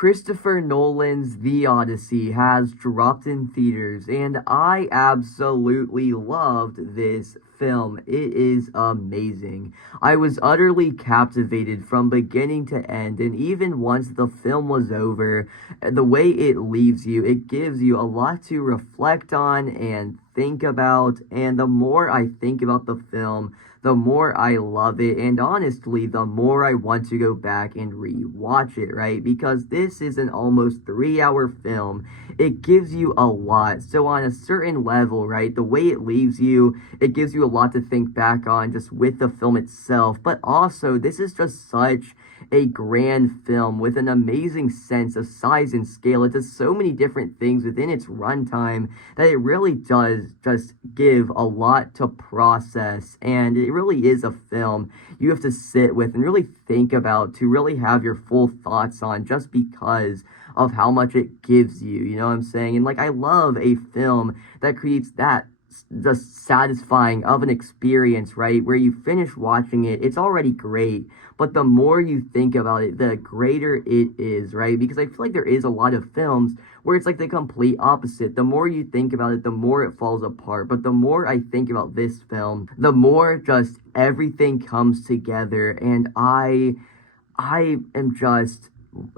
Christopher Nolan's The Odyssey has dropped in theaters, and I absolutely loved this film. It is amazing. I was utterly captivated from beginning to end, and even once the film was over, the way it leaves you, it gives you a lot to reflect on and think about, and the more I think about the film, the more I love it, and honestly, the more I want to go back and re-watch it, right? Because this is an almost 3-hour film. It gives you a lot. So on a certain level, right, the way it leaves you, it gives you a lot to think back on just with the film itself. But also, this is just such a grand film with an amazing sense of size and scale. It does so many different things within its runtime that it really does just give a lot to process, and it really is a film you have to sit with and really think about to really have your full thoughts on, just because of how much it gives you, you know what I'm saying? And like, I love a film that creates that just satisfying of an experience, right? Where you finish watching it, it's already great, but the more you think about it, the greater it is, right? Because I feel like there is a lot of films where it's like the complete opposite. The more you think about it, the more it falls apart. But the more I think about this film, the more just everything comes together, and I am just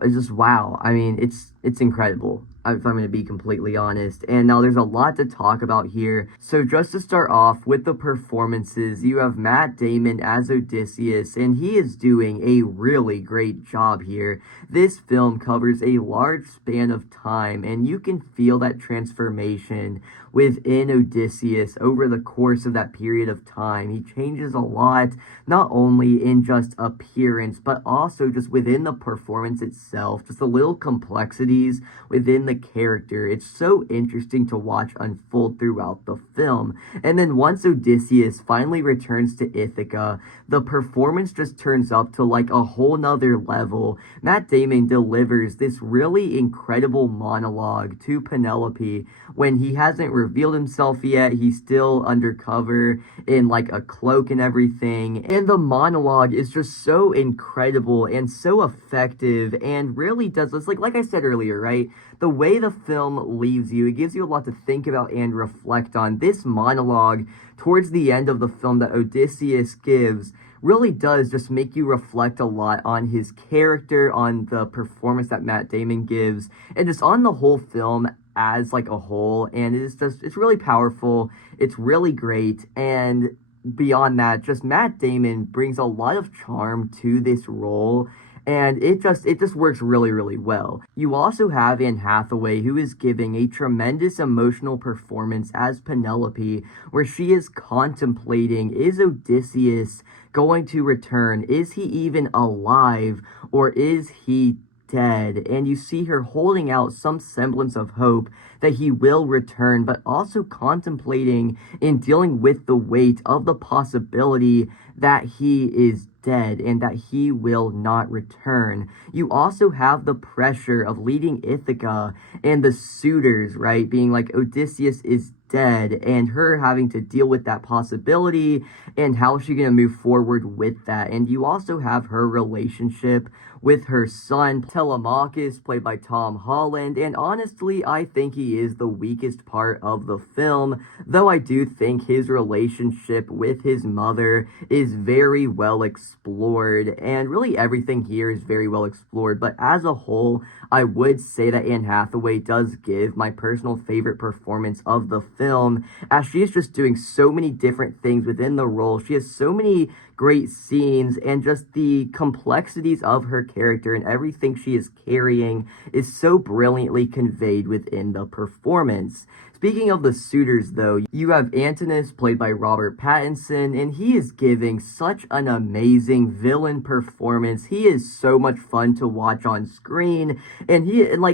it's just wow. I mean, it's incredible, if I'm going to be completely honest. And now there's a lot to talk about here. So just to start off with the performances, you have Matt Damon as Odysseus, and he is doing a really great job here. This film covers a large span of time, and you can feel that transformation within Odysseus over the course of that period of time. He changes a lot, not only in just appearance, but also just within the performance itself, just the little complexities within the character. It's so interesting to watch unfold throughout the film. And then once Odysseus finally returns to Ithaca, the performance just turns up to like a whole nother level. Matt Damon delivers this really incredible monologue to Penelope when he hasn't revealed himself yet. He's still undercover in like a cloak and everything. And the monologue is just so incredible and so effective, and really does, it's like I said earlier, right? The way the film leaves you, it gives you a lot to think about and reflect on. This monologue towards the end of the film that Odysseus gives really does just make you reflect a lot on his character, on the performance that Matt Damon gives, and just on the whole film as like a whole. And it's really powerful. It's really great. And beyond that, just Matt Damon brings a lot of charm to this role, and it just works really, really well. You also have Anne Hathaway, who is giving a tremendous emotional performance as Penelope, where she is contemplating, is Odysseus going to return? Is he even alive, or is he dead? And you see her holding out some semblance of hope that he will return, but also contemplating and dealing with the weight of the possibility that he is dead and that he will not return. You also have the pressure of leading Ithaca and the suitors, right, being like, Odysseus is dead, and her having to deal with that possibility and how she's going to move forward with that. And you also have her relationship with her son Telemachus, played by Tom Holland, and honestly, I think he is the weakest part of the film, though I do think his relationship with his mother is very well explored, and really everything here is very well explored. But as a whole, I would say that Anne Hathaway does give my personal favorite performance of the film, as she is just doing so many different things within the role. She has so many great scenes, and just the complexities of her character and everything she is carrying is so brilliantly conveyed within the performance. Speaking of the suitors, though, you have Antinous, played by Robert Pattinson, and he is giving such an amazing villain performance. He is so much fun to watch on screen, and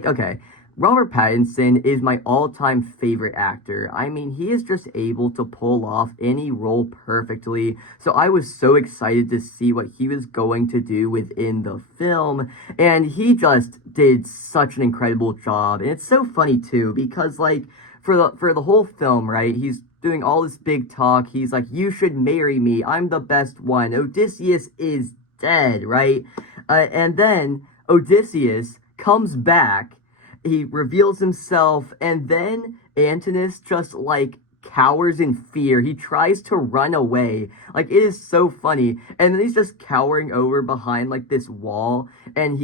okay, Robert Pattinson is my all-time favorite actor. I mean, he is just able to pull off any role perfectly. So I was so excited to see what he was going to do within the film. And he just did such an incredible job. And it's so funny, too, because, like, for the whole film, right, he's doing all this big talk. He's like, you should marry me. I'm the best one. Odysseus is dead, right? And then Odysseus comes back, he reveals himself, and then Antinous just like cowers in fear. He tries to run away. Like, it is so funny. And then he's just cowering over behind like this wall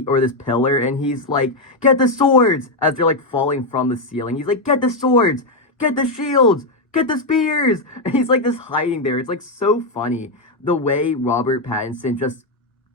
or this pillar, and he's like, "Get the swords!" as they're like falling from the ceiling. He's like, "Get the swords! Get the shields! Get the spears!" And he's like just hiding there. It's like so funny the way Robert Pattinson just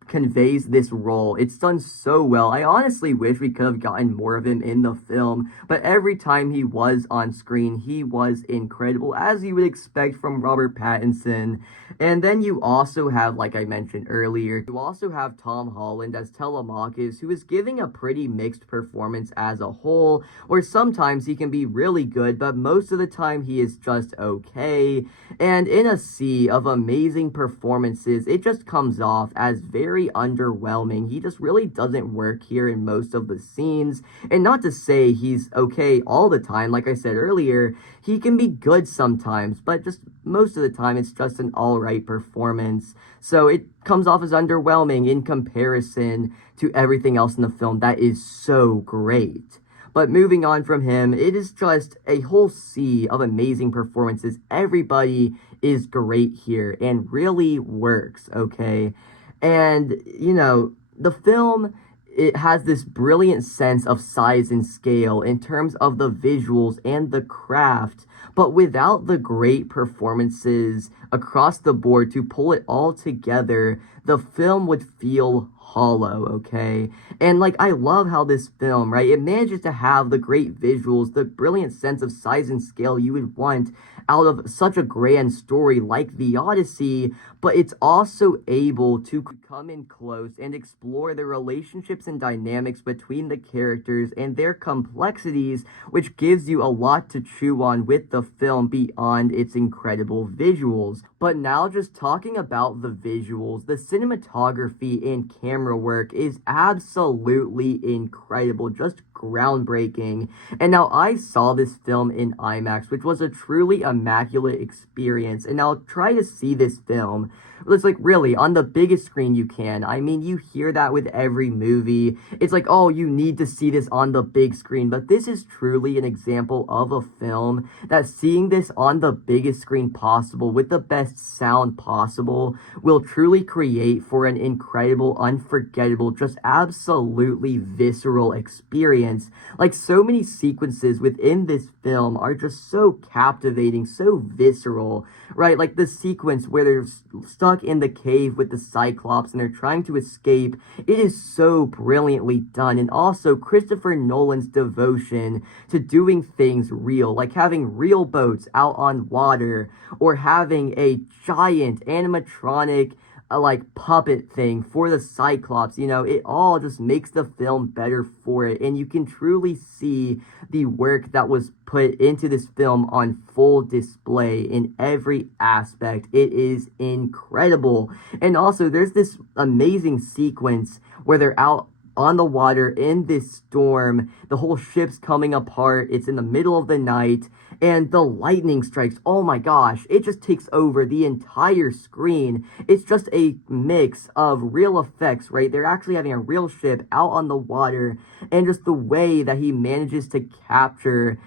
conveys this role. It's done so well. I honestly wish we could have gotten more of him in the film, but every time he was on screen, he was incredible, as you would expect from Robert Pattinson. And then you also have, like I mentioned earlier, you also have Tom Holland as Telemachus, who is giving a pretty mixed performance as a whole, where sometimes he can be really good, but most of the time he is just okay. And in a sea of amazing performances, it just comes off as very underwhelming. He just really doesn't work here in most of the scenes. And not to say he's okay all the time. Like I said earlier, he can be good sometimes, but just most of the time it's just an alright performance. So it comes off as underwhelming in comparison to everything else in the film that is so great. But moving on from him, it is just a whole sea of amazing performances. Everybody is great here and really works, okay? And, you know, the film, it has this brilliant sense of size and scale in terms of the visuals and the craft, but without the great performances across the board to pull it all together, the film would feel hollow, okay? And, like, I love how this film, right, it manages to have the great visuals, the brilliant sense of size and scale you would want out of such a grand story like the Odyssey, but it's also able to come in close and explore the relationships and dynamics between the characters and their complexities, which gives you a lot to chew on with the film beyond its incredible visuals. But now, just talking about the visuals, the cinematography and camera work is absolutely incredible, just groundbreaking. And now, I saw this film in IMAX, which was a truly immaculate experience, and I'll try to see this film. It's like, really, on the biggest screen you can. I mean, you hear that with every movie. It's like, oh, you need to see this on the big screen. But this is truly an example of a film that seeing this on the biggest screen possible with the best sound possible will truly create for an incredible, unforgettable, just absolutely visceral experience. Like, so many sequences within this film are just so captivating, so visceral, right? Like the sequence where they're stuck in the cave with the Cyclops and they're trying to escape. It is so brilliantly done. And also Christopher Nolan's devotion to doing things real, like having real boats out on water or having a giant animatronic like puppet thing for the Cyclops. You know, it all just makes the film better for it, and you can truly see the work that was put into this film on full display in every aspect. It is incredible. And also there's this amazing sequence where they're out on the water in this storm. The whole ship's coming apart. It's in the middle of the night, and the lightning strikes. Oh my gosh, it just takes over the entire screen. It's just a mix of real effects, right? They're actually having a real ship out on the water, and just the way that he manages to capture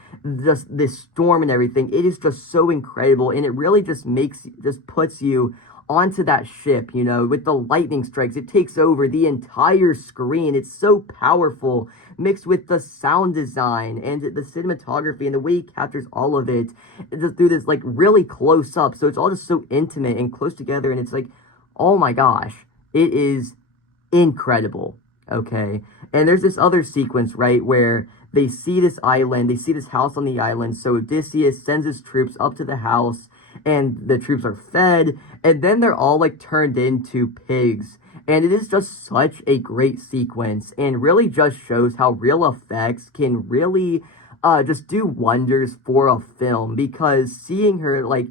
just this storm and everything. It is just so incredible, and it really just puts you onto that ship, you know, with the lightning strikes. It takes over the entire screen. It's so powerful, mixed with the sound design and the cinematography and the way he captures all of it just through this, like, really close up. So it's all just so intimate and close together, and it's like, oh my gosh, it is incredible, okay? And there's this other sequence, right, where they see this island, they see this house on the island, so Odysseus sends his troops up to the house, and the troops are fed, and then they're all, like, turned into pigs. And it is just such a great sequence, and really just shows how real effects can really just do wonders for a film, because seeing her, like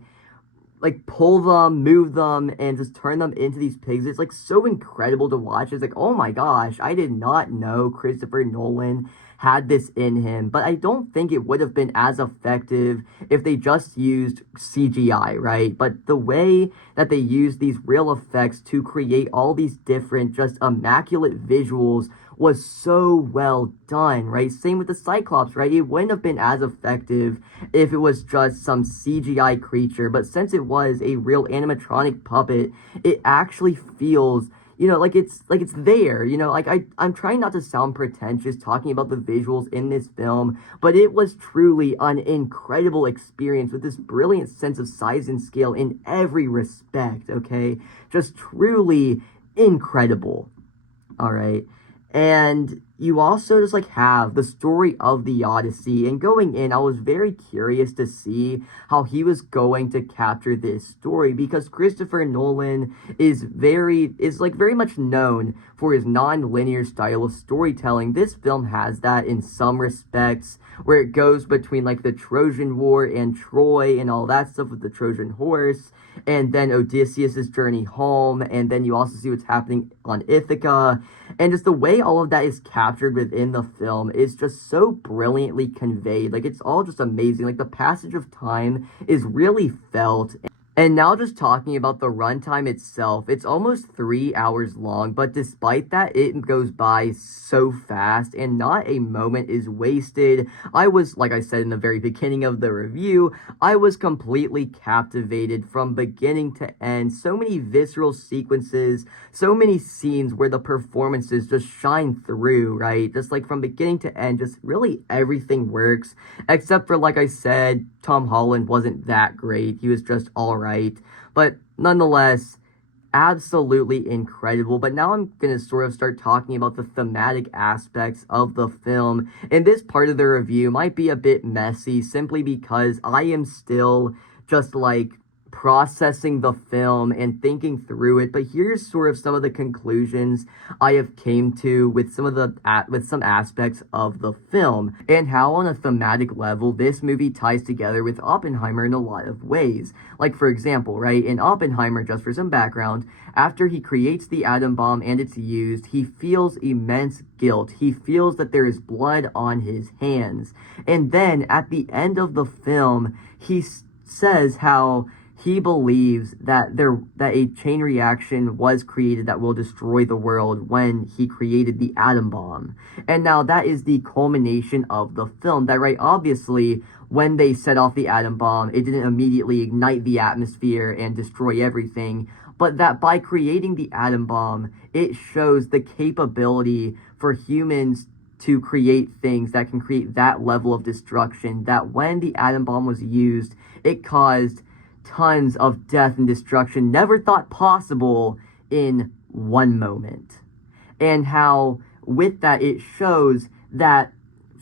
pull them, move them, and just turn them into these pigs, it's, like, so incredible to watch. It's like, oh my gosh, I did not know Christopher Nolan had this in him, but I don't think it would have been as effective if they just used CGI, right? But the way that they used these real effects to create all these different, just immaculate visuals was so well done, right? Same with the Cyclops, right? It wouldn't have been as effective if it was just some CGI creature, but since it was a real animatronic puppet, it actually feels, like it's there, I'm trying not to sound pretentious talking about the visuals in this film, but it was truly an incredible experience with this brilliant sense of size and scale in every respect, okay? Just truly incredible. All right. And you also just have the story of the Odyssey. And going in, I was very curious to see how he was going to capture this story, because Christopher Nolan is very much known for his non-linear style of storytelling. This film has that in some respects, where it goes between the Trojan War and Troy and all that stuff with the Trojan horse, and then Odysseus's journey home, and then you also see what's happening on Ithaca, and just the way all of that is captured within the film is just so brilliantly conveyed. It's all just amazing. The passage of time is really felt. And now just talking about the runtime itself, it's almost 3 hours long, but despite that, it goes by so fast and not a moment is wasted. I was, like I said in the very beginning of the review, I was completely captivated from beginning to end. So many visceral sequences, so many scenes where the performances just shine through, right? Just from beginning to end, just really everything works, except for, like I said, Tom Holland wasn't that great. He was just all right. But nonetheless, absolutely incredible. But now I'm going to sort of start talking about the thematic aspects of the film. And this part of the review might be a bit messy simply because I am still just processing the film and thinking through it, but here's sort of some of the conclusions I have came to with some aspects of the film, and how on a thematic level this movie ties together with Oppenheimer in a lot of ways. For example, right, in Oppenheimer, just for some background, after he creates the atom bomb and it's used, he feels immense guilt. He feels that there is blood on his hands. And then at the end of the film, he says how he believes that a chain reaction was created that will destroy the world when he created the atom bomb. And now that is the culmination of the film. That, right, obviously, when they set off the atom bomb, it didn't immediately ignite the atmosphere and destroy everything, but that by creating the atom bomb, it shows the capability for humans to create things that can create that level of destruction, that when the atom bomb was used, it caused tons of death and destruction never thought possible in one moment. And how with that it shows that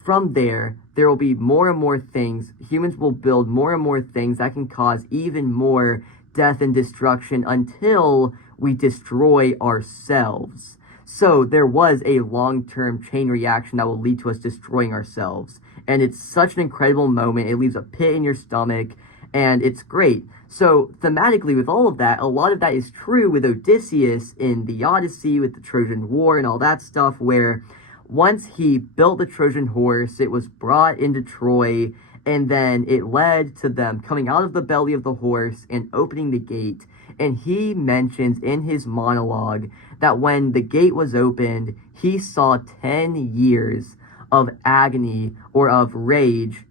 from there will be more and more things, humans will build more and more things that can cause even more death and destruction until we destroy ourselves. So there was a long-term chain reaction that will lead to us destroying ourselves. And it's such an incredible moment. It leaves a pit in your stomach, and it's great. So thematically, with all of that, a lot of that is true with Odysseus in the Odyssey, with the Trojan War and all that stuff, where once he built the Trojan horse, it was brought into Troy, and then it led to them coming out of the belly of the horse and opening the gate. And he mentions in his monologue that when the gate was opened, he saw 10 years of agony or of rage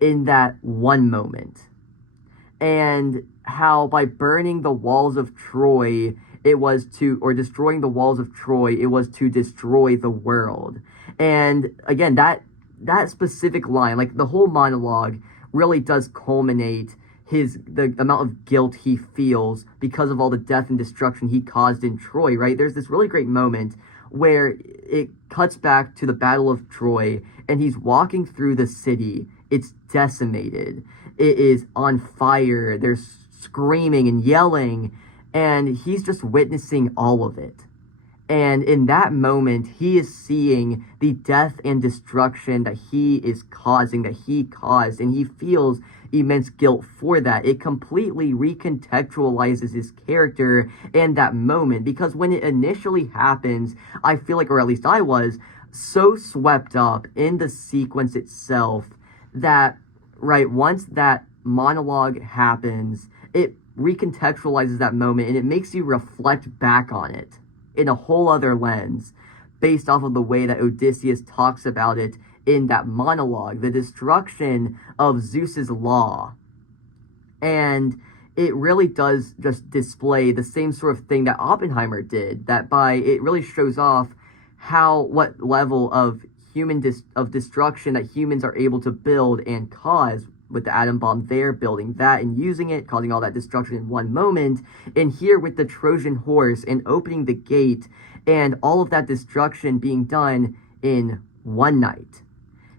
in that one moment. And how by burning the walls of Troy, destroying the walls of Troy, it was to destroy the world. And again, that specific line, the whole monologue really does culminate the amount of guilt he feels because of all the death and destruction he caused in Troy, right? There's this really great moment where it cuts back to the Battle of Troy, and he's walking through the city. It's decimated. It is on fire. There's screaming and yelling, and he's just witnessing all of it. And in that moment, he is seeing the death and destruction that he is causing, that he caused, and he feels immense guilt for that. It completely recontextualizes his character in that moment, because when it initially happens, I feel like, or at least I was, so swept up in the sequence itself that, right, once that monologue happens, it recontextualizes that moment and it makes you reflect back on it in a whole other lens based off of the way that Odysseus talks about it in that monologue, the destruction of Zeus's law. And it really does just display the same sort of thing that Oppenheimer did, that it really shows off what level of destruction that humans are able to build and cause with the atom bomb there, building that and using it, causing all that destruction in one moment. And here with the Trojan horse and opening the gate and all of that destruction being done in one night.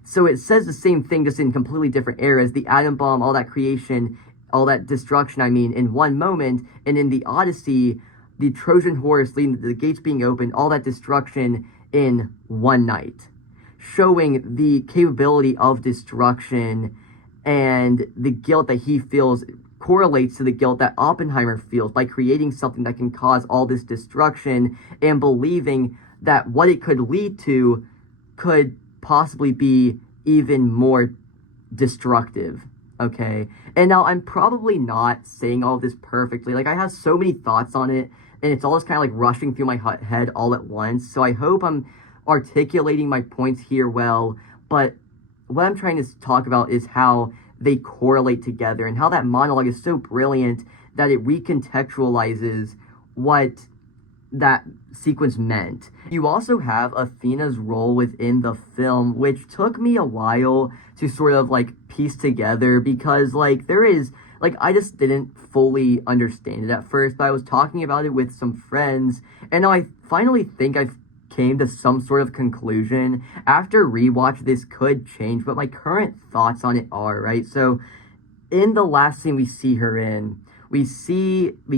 So it says the same thing, just in completely different eras. The atom bomb, all that creation, all that destruction, in one moment. And in the Odyssey, the Trojan horse leading to the gates being opened, all that destruction in one night. Showing the capability of destruction and the guilt that he feels correlates to the guilt that Oppenheimer feels by creating something that can cause all this destruction and believing that what it could lead to could possibly be even more destructive. Okay, and now I'm probably not saying all of this perfectly. Like, I have so many thoughts on it, and it's all just kind of like rushing through my head all at once. So I hope I'm articulating my points here well, but what I'm trying to talk about is how they correlate together and how that monologue is so brilliant that it recontextualizes what that sequence meant. You also have Athena's role within the film, which took me a while to sort of like piece together, because I just didn't fully understand it at first, but I was talking about it with some friends, and now I finally think I've came to some sort of conclusion. After rewatch, this could change, but my current thoughts on it are, right? So in the last scene we see her in, we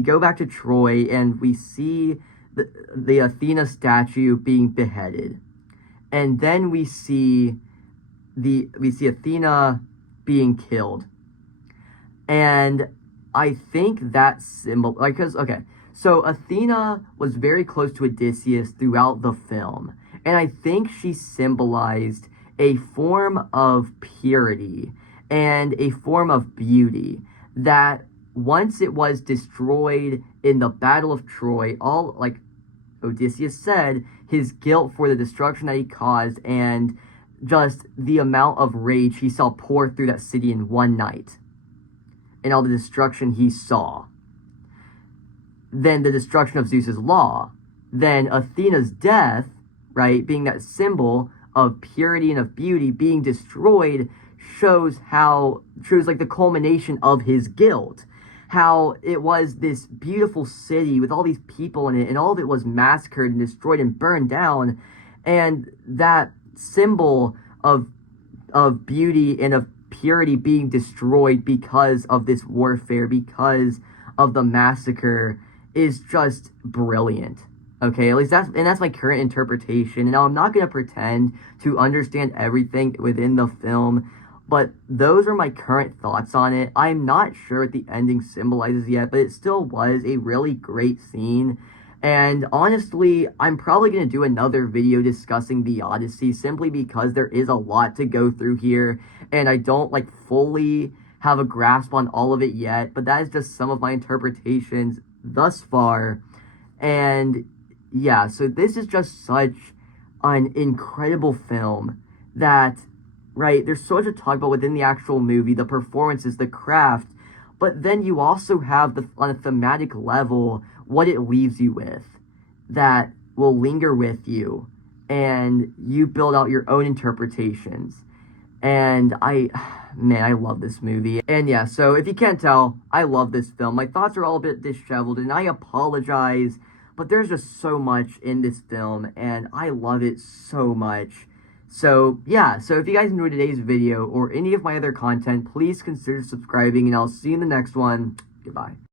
go back to Troy and we see the Athena statue being beheaded. And then we see Athena being killed. And I think that symbol, so Athena was very close to Odysseus throughout the film, and I think she symbolized a form of purity and a form of beauty that once it was destroyed in the Battle of Troy, all, like Odysseus said, his guilt for the destruction that he caused and just the amount of rage he saw pour through that city in one night and all the destruction he saw. Then the destruction of Zeus's law, then Athena's death, right, being that symbol of purity and of beauty being destroyed, shows like the culmination of his guilt. How it was this beautiful city with all these people in it, and all of it was massacred and destroyed and burned down, and that symbol of beauty and of purity being destroyed because of this warfare, because of the massacre, is just brilliant. Okay, at least that's my current interpretation. And now I'm not going to pretend to understand everything within the film, but those are my current thoughts on it. I'm not sure what the ending symbolizes yet, but it still was a really great scene. And honestly, I'm probably going to do another video discussing the Odyssey simply because there is a lot to go through here, and I don't fully have a grasp on all of it yet, but that is just some of my interpretations thus far. And yeah, so this is just such an incredible film that, right, there's so much to talk about within the actual movie, the performances, the craft, but then you also have, on a thematic level, what it leaves you with that will linger with you, and you build out your own interpretations. And I love this movie. And yeah, so if you can't tell, I love this film. My thoughts are all a bit disheveled, and I apologize, but there's just so much in this film, and I love it so much. So yeah, so if you guys enjoyed today's video or any of my other content, please consider subscribing, and I'll see you in the next one. Goodbye.